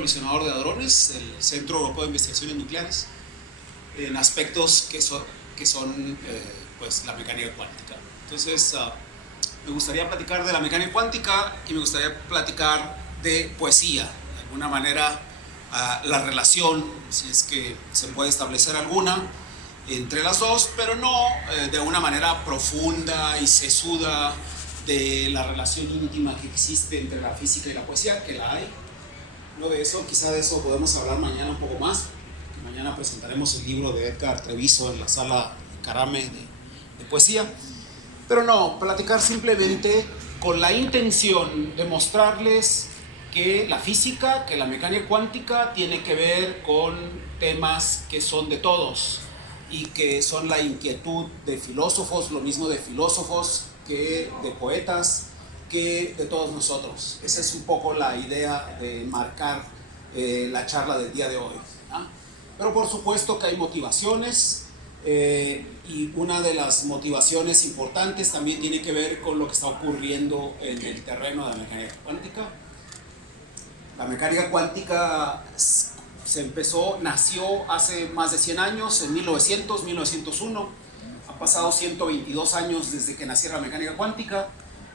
colisionador de hadrones, el Centro Europeo de Investigaciones Nucleares, en aspectos que son pues, la mecánica cuántica. Entonces, me gustaría platicar de la mecánica cuántica y me gustaría platicar de poesía. De alguna manera, la relación, si es que se puede establecer alguna, entre las dos, pero no de una manera profunda y sesuda de la relación íntima que existe entre la física y la poesía, que la hay. No de eso, quizá de eso podemos hablar mañana un poco más. Mañana presentaremos el libro de Edgar Treviso en la sala Carame de poesía. Pero no, platicar simplemente con la intención de mostrarles que la física, que la mecánica cuántica tiene que ver con temas que son de todos y que son la inquietud de filósofos, lo mismo de filósofos que de poetas, que de todos nosotros. Esa es un poco la idea de marcar la charla del día de hoy, ¿no? Pero por supuesto que hay motivaciones y una de las motivaciones importantes también tiene que ver con lo que está ocurriendo en el terreno de la mecánica cuántica. La mecánica cuántica nació hace más de 100 años, en 1901. Han pasado 122 años desde que naciera la mecánica cuántica,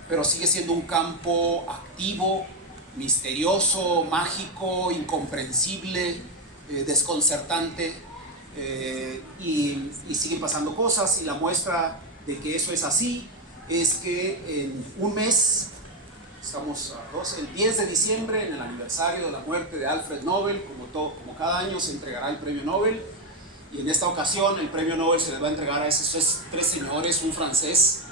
pero sigue siendo un campo activo, misterioso, mágico, incomprensible, desconcertante, y siguen pasando cosas, y la muestra de que eso es así es que en un mes, estamos el 10 de diciembre, en el aniversario de la muerte de Alfred Nobel, como cada año se entregará el premio Nobel, y en esta ocasión el premio Nobel se les va a entregar a esos tres señores, un francés,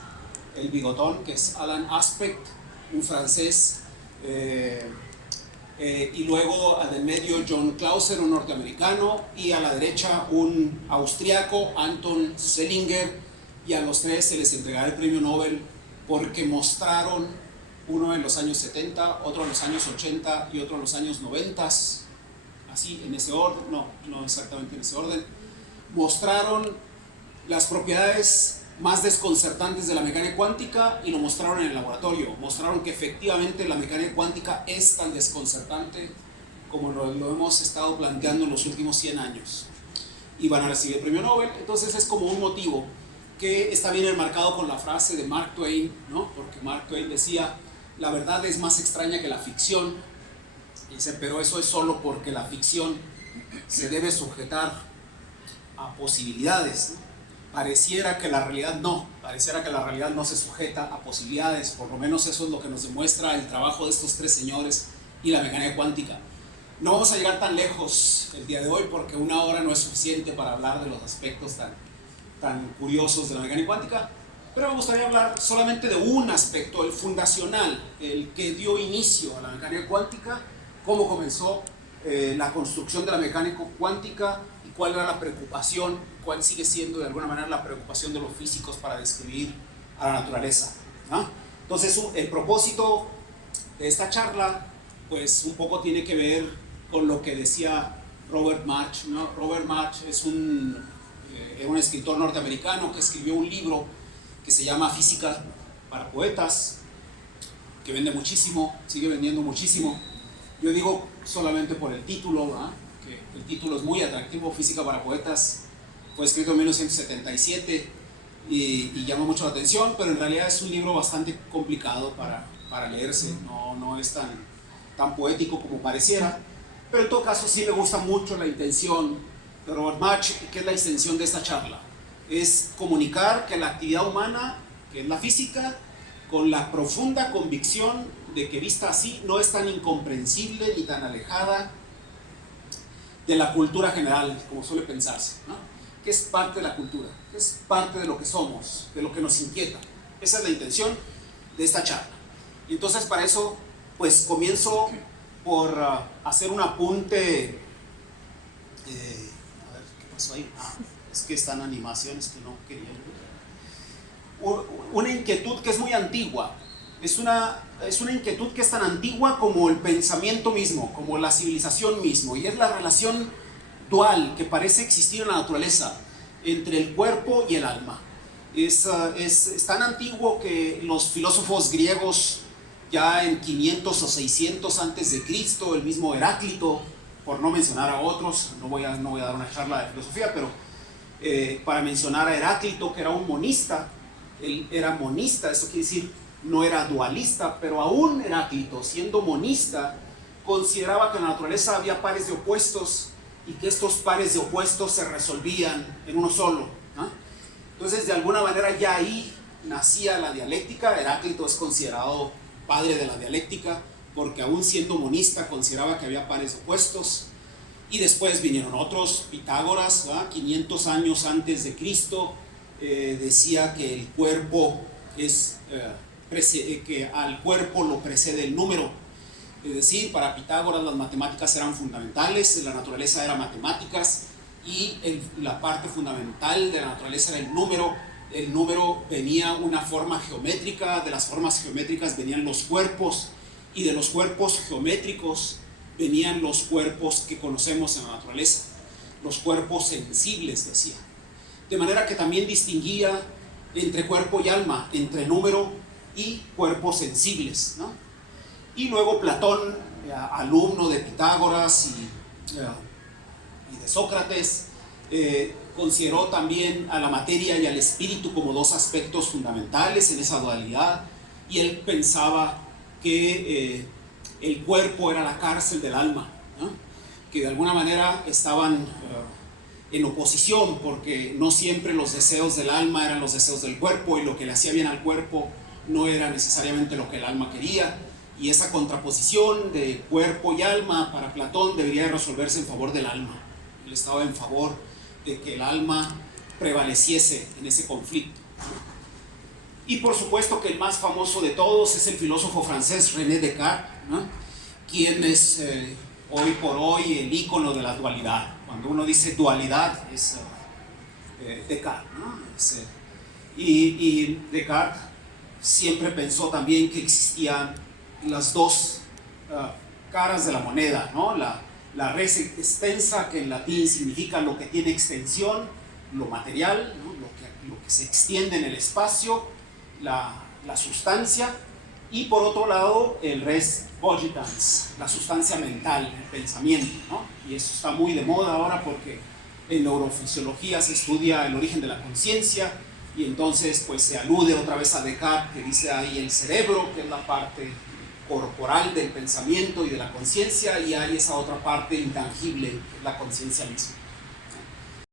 el bigotón, que es Alain Aspect, un francés, y luego al del medio John Clauser, un norteamericano, y a la derecha un austriaco, Anton Selinger, y a los tres se les entregará el premio Nobel porque mostraron, uno en los años 70, otro en los años 80 y otro en los años 90, así en ese orden, no exactamente en ese orden, mostraron las propiedades más desconcertantes de la mecánica cuántica y lo mostraron en el laboratorio. Mostraron que efectivamente la mecánica cuántica es tan desconcertante como lo hemos estado planteando en los últimos 100 años. Y van a recibir el premio Nobel. Entonces es como un motivo que está bien enmarcado con la frase de Mark Twain, ¿no? Porque Mark Twain decía: la verdad es más extraña que la ficción. Y dice, pero eso es solo porque la ficción se debe sujetar a posibilidades, ¿no? Pareciera que la realidad no se sujeta a posibilidades. Por lo menos eso es lo que nos demuestra el trabajo de estos tres señores y la mecánica cuántica. No vamos a llegar tan lejos el día de hoy porque una hora no es suficiente para hablar de los aspectos tan curiosos de la mecánica cuántica, pero me gustaría hablar solamente de un aspecto, el fundacional, el que dio inicio a la mecánica cuántica, cómo comenzó la construcción de la mecánica cuántica y cuál era la preocupación, cuál sigue siendo de alguna manera la preocupación de los físicos para describir a la naturaleza, ¿no? Entonces el propósito de esta charla pues un poco tiene que ver con lo que decía Robert March, ¿no? Robert March es un escritor norteamericano que escribió un libro que se llama Física para Poetas, que vende muchísimo, sigue vendiendo muchísimo. Yo digo solamente por el título, ¿verdad? Que el título es muy atractivo. Física para Poetas fue escrito en 1977 y llama mucho la atención, pero en realidad es un libro bastante complicado para leerse, no es tan poético como pareciera, pero en todo caso sí me gusta mucho la intención de Robert March, que es la intención de esta charla, es comunicar que la actividad humana, que es la física, con la profunda convicción de que vista así no es tan incomprensible ni tan alejada de la cultura general como suele pensarse, ¿no? Que es parte de la cultura, que es parte de lo que somos, de lo que nos inquieta. Esa es la intención de esta charla. Y entonces para eso pues comienzo por hacer un apunte. A ver, ¿qué pasó ahí? Es que están animaciones que no quería. Una inquietud que es muy antigua. Es una inquietud que es tan antigua como el pensamiento mismo, como la civilización mismo, y es la relación dual que parece existir en la naturaleza entre el cuerpo y el alma. Es tan antiguo que los filósofos griegos ya en 500 o 600 antes de Cristo, el mismo Heráclito, por no mencionar a otros, no voy a dar una charla de filosofía, pero para mencionar a Heráclito, que era un monista. Él era monista, eso quiere decir no era dualista, pero aún Heráclito, siendo monista, consideraba que en la naturaleza había pares de opuestos y que estos pares de opuestos se resolvían en uno solo, ¿no? Entonces, de alguna manera ya ahí nacía la dialéctica. Heráclito es considerado padre de la dialéctica porque aún siendo monista consideraba que había pares opuestos. Y después vinieron otros, Pitágoras, ¿verdad? 500 años antes de Cristo, decía que el cuerpo que al cuerpo lo precede el número. Es decir, para Pitágoras las matemáticas eran fundamentales, la naturaleza era matemáticas y la parte fundamental de la naturaleza era el número. El número venía una forma geométrica, de las formas geométricas venían los cuerpos y de los cuerpos geométricos venían los cuerpos que conocemos en la naturaleza, los cuerpos sensibles, decía. De manera que también distinguía entre cuerpo y alma, entre número y cuerpos sensibles, ¿no? Y luego Platón, alumno de Pitágoras y de Sócrates, consideró también a la materia y al espíritu como dos aspectos fundamentales en esa dualidad, y él pensaba que el cuerpo era la cárcel del alma, ¿no? Que de alguna manera estaban en oposición, porque no siempre los deseos del alma eran los deseos del cuerpo, y lo que le hacía bien al cuerpo no era necesariamente lo que el alma quería, y esa contraposición de cuerpo y alma para Platón debería resolverse en favor del alma. Él estaba en favor de que el alma prevaleciese en ese conflicto. Y por supuesto que el más famoso de todos es el filósofo francés René Descartes, ¿no? Quien es hoy por hoy el ícono de la dualidad. Cuando uno dice dualidad es Descartes, ¿no? Y Descartes siempre pensó también que existían las dos caras de la moneda, ¿no? La res extensa, que en latín significa lo que tiene extensión, lo material, ¿no? lo que se extiende en el espacio, la sustancia, y por otro lado el res cogitans, la sustancia mental, el pensamiento, ¿no? Y eso está muy de moda ahora porque en neurofisiología se estudia el origen de la conciencia, y entonces pues se alude otra vez a Descartes, que dice ahí el cerebro, que es la parte corporal del pensamiento y de la conciencia, y hay esa otra parte intangible, la conciencia misma.